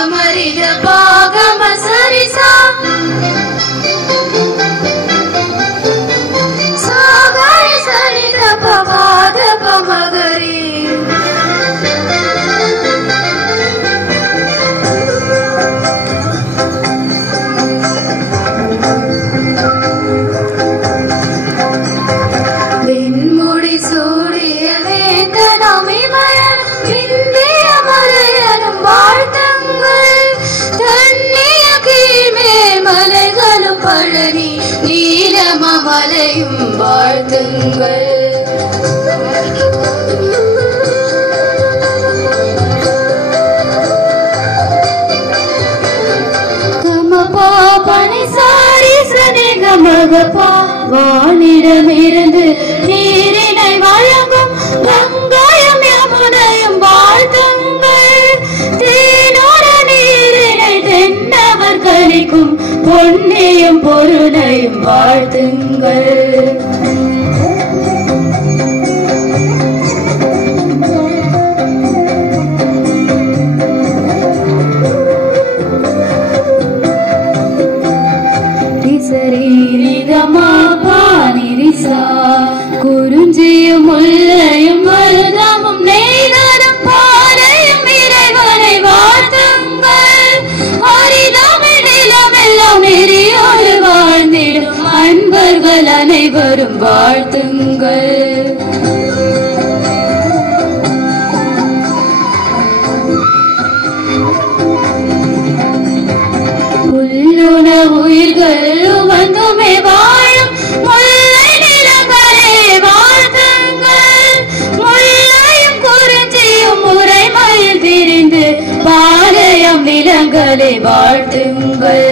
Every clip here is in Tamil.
गमरिद पागम सरिसा सागरि सरिद पवाद पमगरी विन्मुडि सूडिय वेतनमि मयन विंदिय मलयनुम वार्तंगल तन्निय कीमेल मलैगलुम पळनि नीलम मलयुम वार्तंगल गमपा पनि सारि सनि गमगपा வானிடமிருந்து நீரினை வழங்கும் கங்கையும் யமுனையும் வாழ்த்துங்கள் தேனோர நீரினை தென்னவர் கலிக்கும் பொன்னியும் பொருளையும் வாழ்த்துங்கள் குறிஞ்சியும் முல்லையும் மருதமும் நெய்தலும் பாறையும் இறைவனை வாழ்த்துங்கள் ஹரிதமிழ் நிலமெல்லாம் நெறியோடு வாழ்ந்திடும் அன்பர்கள் அனைவரும் வாழ்த்துங்கள் புல்லுண உயிர்கள் வந்துமே வாழும் முல்லை நிலங்களே வாழ்த்துங்கள் முல்லையும் குறிஞ்சியும் முறைமையில் திரிந்து பாளையம் நிலங்களே வாழ்த்துங்கள்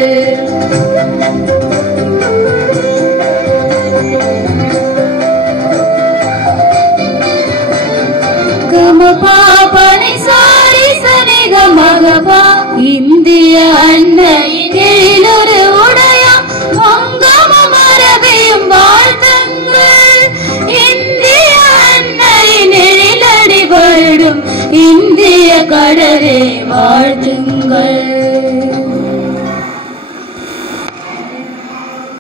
கமபா பனி சாரி சனி கமகபா இந்திய அன்னையின் எழிலொரு உடையாம் மங்கமும் அரபியும் வாழ்த்துங்கள் இந்திய அன்னையின் எழிலடி வருடும் இந்திய கடலே வாழ்த்துங்கள்